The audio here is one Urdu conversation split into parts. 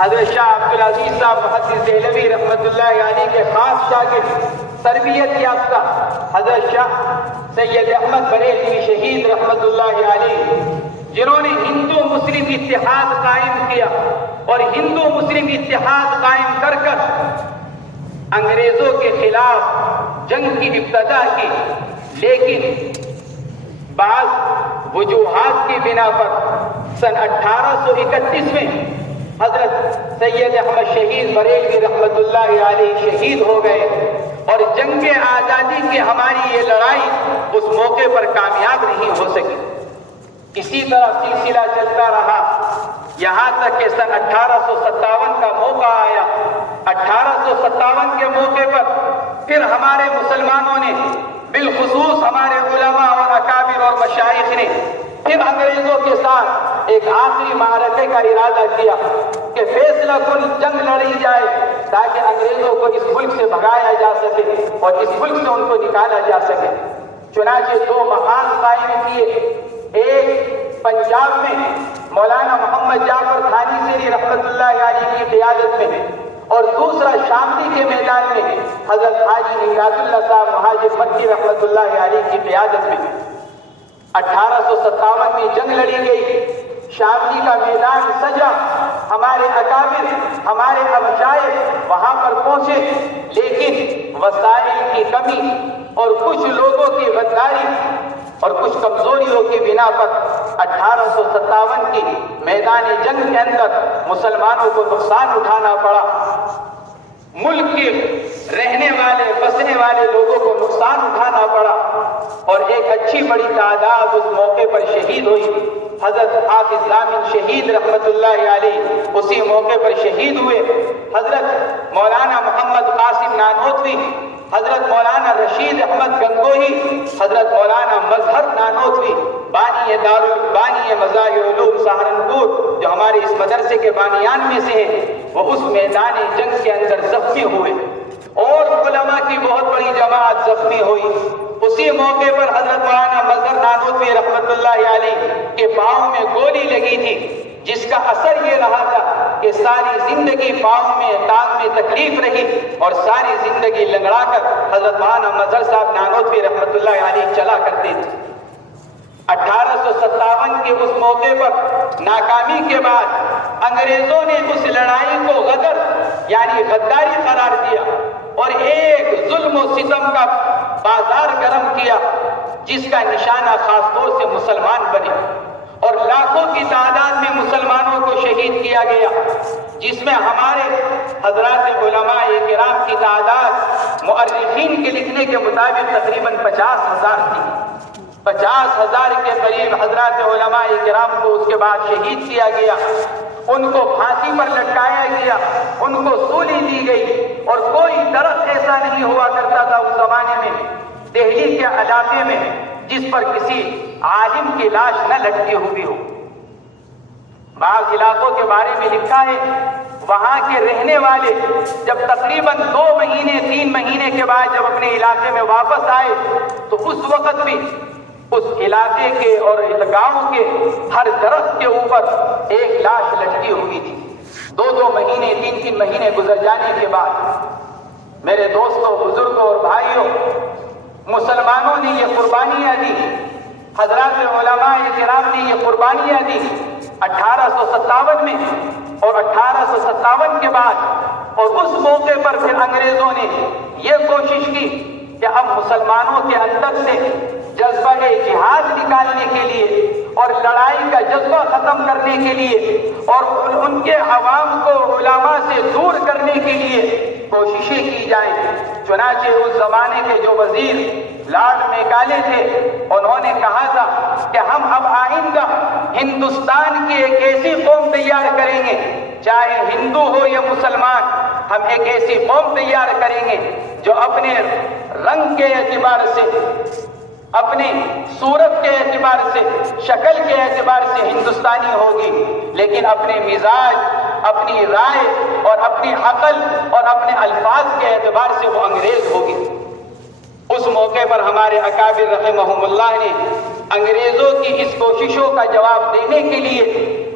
حضرت شاہ عبدالعزیز صاحب محدث دہلوی رحمۃ اللہ علیہ کے خاص شاگرد تربیت یافتہ حضرت شاہ سید احمد بریلوی شہید رحمۃ اللہ علیہ، جنہوں نے ہندو مسلم اتحاد قائم کیا اور ہندو مسلم اتحاد قائم کر کر انگریزوں کے خلاف جنگ کی ابتدا کی، لیکن بعض وجوہات کی بنا پر سن 1831 میں حضرت سید احمد شہید بریلوی رحمۃ اللہ علیہ شہید ہو گئے اور جنگ آزادی کی ہماری یہ لڑائی اس موقع پر کامیاب نہیں ہو سکی۔ اسی طرح سلسلہ چلتا رہا یہاں تک کہ سن 1857 کا موقع آیا۔ 1857 کے موقع پر پھر ہمارے مسلمانوں نے، بالخصوص ہمارے علماء اور اکابر اور مشائخ نے پھر انگریزوں کے ساتھ ایک آخری معرکے کا ارادہ کیا کہ فیصلہ کن جنگ لڑی جائے تاکہ انگریزوں کو اس ملک سے بھگایا جا سکے اور اس ملک سے ان کو نکالا جا سکے۔ چنانچہ دو محاذ قائم کیے، ایک پنجاب میں مولانا محمد جعفر تھانیسری رحمۃ اللہ علیہ کی قیادت میں اور دوسرا شاملی کے میدان میں حضرت حاجی نگات اللہ صاحب مہاجر مکی رحمۃ اللہ علیہ کی قیادت میں 1857 میں جنگ لڑی گئی۔ شاملی کا میدان سجا، ہمارے اکابر، ہمارے مشائخ وہاں پر پہنچے، لیکن وسائل کی کمی اور کچھ لوگوں کی غداری اور کچھ کمزوریوں کی بنا پر 1857 کی میدان جنگ کے اندر مسلمانوں کو نقصان اٹھانا پڑا۔ ملک کے رہنے والے بسنے والے لوگوں کو نقصان اٹھانا پڑا اور ایک اچھی بڑی تعداد اس موقع پر شہید ہوئی۔ حضرت حافظ ضامن شہید رحمۃ اللہ علیہ اسی موقع پر شہید ہوئے۔ حضرت مولانا محمد قاسم نانوتوی، حضرت مولانا رشید احمد گنگوہی، حضرت مولانا مظہر نانوتوی بانی مظاہر علوم سہارنپور، جو ہمارے اس مدرسے کے بانیان میں سے ہیں، وہ اس میدان جنگ کے اندر زخمی ہوئے اور علماء کی بہت بڑی جماعت زخمی ہوئی۔ اسی موقع پر حضرت مولانا مظہر نانوتوی رحمۃ اللہ علیہ کے پاؤں میں گولی لگی تھی، جس کا اثر یہ رہا تھا کہ ساری زندگی پاؤں میں ٹانگ میں تکلیف رہی اور ساری زندگی لنگڑا کر حضرت مولانا مظہر صاحب نانوتوی رحمۃ اللہ علیہ چلا کرتے تھے۔ 1857 کے اس موقع پر ناکامی کے بعد انگریزوں نے اس لڑائی کو غدر یعنی غداری قرار دیا اور ایک ظلم و ستم کا بازار گرم کیا، جس کا نشانہ خاص طور سے مسلمان بنے اور لاکھوں کی تعداد میں مسلمانوں کو شہید کیا گیا، جس میں ہمارے حضرات علماء کرام کی تعداد مؤرخین کے لکھنے کے مطابق تقریباً 50,000 تھی۔ 50,000 کے قریب حضرات علماء کرام کو اس کے بعد شہید کیا گیا، ان کو پھانسی پر لٹکایا گیا، ان کو سولی دی گئی اور کوئی درخت ایسا نہیں ہوا کرتا تھا اس زمانے میں دہلی کے علاقے میں جس پر کسی عالم کی لاش نہ لٹکی ہوئی ہو۔ بعض علاقوں کے بارے میں لکھا ہے وہاں کے رہنے والے جب تقریباً 2 مہینے 3 مہینے کے بعد جب اپنے علاقے میں واپس آئے تو اس وقت بھی اس علاقے کے اور گاؤں کے ہر درخت کے اوپر ایک لاش لٹکی ہوئی تھی۔ 2 مہینے 3 مہینے گزر جانے کے بعد میرے دوستوں، بزرگوں اور بھائیوں، مسلمانوں نے یہ قربانیاں دی، حضرات علماء کرام نے یہ قربانیاں دی 1857 میں اور 1857 کے بعد، اور اس موقع پر پھر انگریزوں نے یہ کوشش کی کہ اب مسلمانوں کے اندر سے جذبہ جہاد نکالنے کے لیے اور لڑائی کا جذبہ ختم کرنے کے لیے اور ان کے عوام کو علماء سے دور کرنے کے لیے کوششیں کی جائیں۔ چنانچہ اس زمانے کے جو وزیر لارڈ میکالے تھے، انہوں نے کہا تھا کہ ہم اب آئندہ ہندوستان کی ایک ایسی قوم تیار کریں گے، چاہے ہندو ہو یا مسلمان، ہم ایک ایسی قوم تیار کریں گے جو اپنے رنگ کے اعتبار سے، اپنی صورت کے اعتبار سے، شکل کے اعتبار سے ہندوستانی ہوگی، لیکن اپنے مزاج، اپنی رائے اور اپنی عقل اور اپنے الفاظ کے اعتبار سے وہ انگریز ہوگی۔ اس موقع پر ہمارے اکابر رحمہم اللہ نے انگریزوں کی اس کوششوں کا جواب دینے کے لیے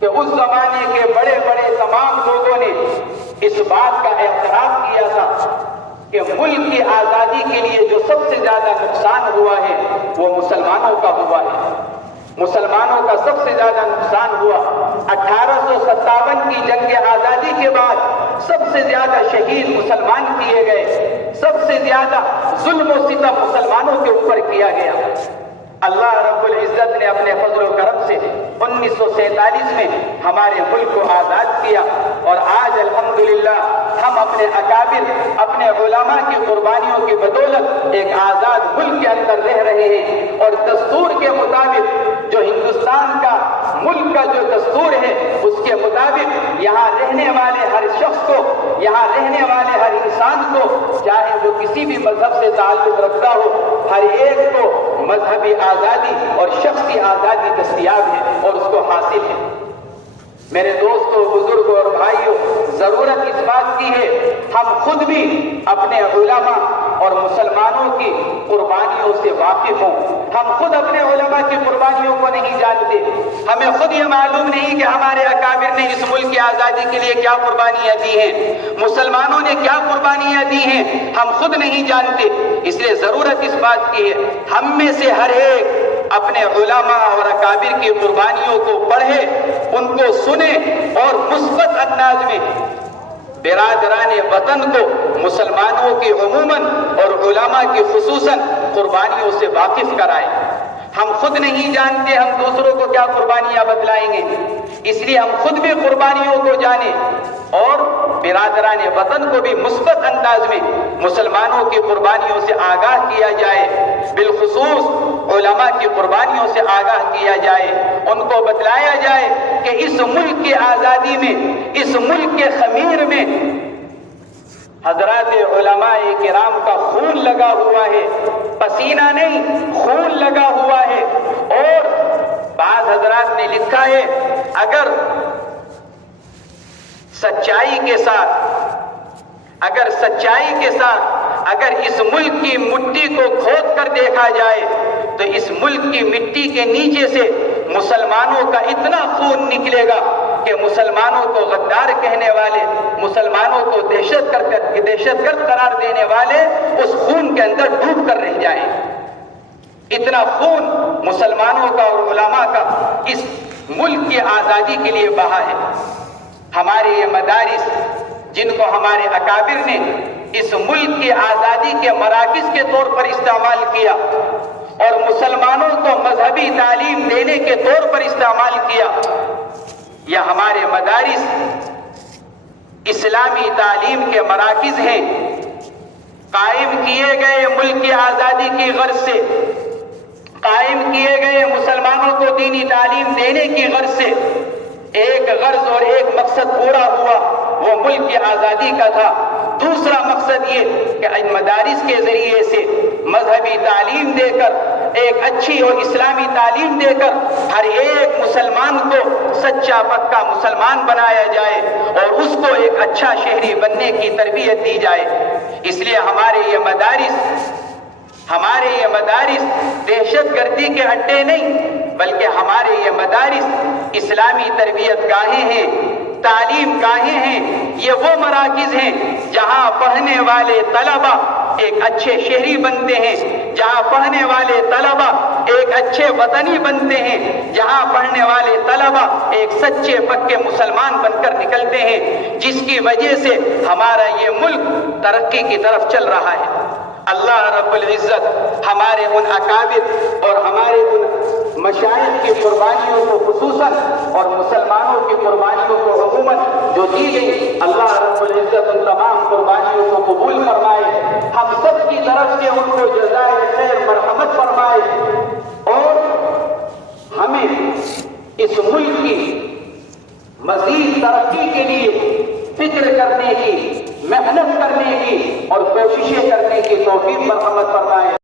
کہ اس زمانے کے بڑے بڑے تمام لوگوں نے اس بات کا اعتراف کیا تھا کہ ملک کی آزادی کے لیے جو سب سے زیادہ نقصان ہوا ہے وہ مسلمانوں کا ہوا ہے. مسلمانوں کا سب سے زیادہ نقصان ہوا. 1857 کی جنگ آزادی کے بعد سب سے زیادہ شہید مسلمان کیے گئے، سب سے زیادہ ظلم و ستم مسلمانوں کے اوپر کیا گیا. اللہ رب العزت نے اپنے فضل و کرم سے 1947 میں ہمارے ملک کو آزاد کیا، اور آج الحمدللہ ہم اپنے اکابر، اپنے علماء کی قربانیوں کی بدولت ایک آزاد ملک کے اندر رہ رہے ہیں. اور دستور کے مطابق جو ہندوستان کا ملک کا جو دستور ہے اس کے مطابق یہاں رہنے والے ہر شخص کو، یہاں رہنے والے ہر انسان کو، چاہے وہ کسی بھی مذہب سے تعلق رکھتا ہو، ہر ایک کو مذہبی آزادی اور شخصی آزادی دستیاب ہے اور اس کو حاصل ہے. میرے دوستوں، بزرگوں اور بھائیوں، ضرورت اس بات کی ہے ہم خود بھی اپنے علماء اور مسلمانوں کی قربانیوں سے واقف ہوں. ہم خود اپنے علماء کی قربانیوں کو نہیں جانتے، ہمیں خود یہ معلوم نہیں کہ ہمارے اکابر نے اس ملک کی آزادی کے لیے کیا قربانیاں دی ہیں، مسلمانوں نے کیا قربانیاں دی ہیں، ہم خود نہیں جانتے. اس لیے ضرورت اس بات کی ہے ہم میں سے ہر ایک اپنے علماء اور اکابر کی قربانیوں کو پڑھے، ان کو سنے اور مثبت انداز میں برادران وطن کو، مسلمانوں کی عموماً اور علماء کی خصوصاً قربانیوں سے واقف کرائے. ہم خود نہیں جانتے ہم دوسروں کو کیا قربانیاں بتلائیں گے، اس لیے ہم خود بھی قربانیوں کو جانیں اور برادران وطن کو بھی مثبت انداز میں مسلمانوں کی قربانیوں سے آگاہ کیا جائے، بالخصوص علماء کی قربانیوں سے آگاہ کیا جائے. ان کو بتلایا جائے کہ اس ملک کی آزادی میں، اس ملک کے خمیر میں حضرات علماء کرام کا خون لگا ہوا ہے، پسینہ نہیں خون لگا ہوا ہے. اور بعض حضرات نے لکھا ہے اگر سچائی کے ساتھ، اگر اس ملک کی مٹی کو کھود کر دیکھا جائے تو اس ملک کی مٹی کے نیچے سے مسلمانوں کا اتنا خون نکلے گا کہ مسلمانوں کو غدار کہنے والے، مسلمانوں کو دہشت گرد قرار دینے والے اس خون کے اندر ڈوب کر رہ جائیں. اتنا خون مسلمانوں کا اور علماء کا اس ملک کی آزادی کے لیے بہا ہے. ہمارے یہ مدارس جن کو ہمارے اکابر نے اس ملک کی آزادی کے مراکز کے طور پر استعمال کیا اور مسلمانوں کو مذہبی تعلیم دینے کے طور پر استعمال کیا، یہ ہمارے مدارس اسلامی تعلیم کے مراکز ہیں، قائم کیے گئے ملک کی آزادی کی غرض سے، قائم کیے گئے مسلمانوں کو دینی تعلیم دینے کی غرض سے. ایک غرض اور ایک مقصد پورا ہوا، وہ ملک کی آزادی کا تھا. دوسرا مقصد یہ کہ ان مدارس کے ذریعے سے مذہبی تعلیم دے کر، ایک اچھی اور اسلامی تعلیم دے کر ہر ایک مسلمان کو سچا پکا مسلمان بنایا جائے اور اس کو ایک اچھا شہری بننے کی تربیت دی جائے. اس لیے ہمارے یہ مدارس دہشت گردی کے اڈے نہیں، بلکہ ہمارے یہ مدارس اسلامی تربیت گاہیں ہیں، تعلیم گاہیں ہیں. یہ وہ مراکز ہیں جہاں پڑھنے والے طلبہ ایک اچھے شہری بنتے ہیں، جہاں پڑھنے والے طلبہ ایک اچھے وطنی بنتے ہیں، جہاں پڑھنے والے طلبہ ایک سچے پکے مسلمان بن کر نکلتے ہیں، جس کی وجہ سے ہمارا یہ ملک ترقی کی طرف چل رہا ہے. اللہ رب العزت ہمارے ان اکابر اور ہمارے ان مشائخ کی قربانیوں کو خصوصاً اور مسلمانوں کی قربانیوں کو عموماً جو دی گئی، اللہ رب العزت ان تمام قربانیوں کو قبول فرمائے. ہم سب کی طرف سے ان کو جزائے خیر مرحمت فرمائے اور ہمیں اس ملک کی مزید ترقی کے لیے فکر کرنے کی، محنت کرنے کی اور کوششیں کرنے کی توفیق مرحمت فرمائے.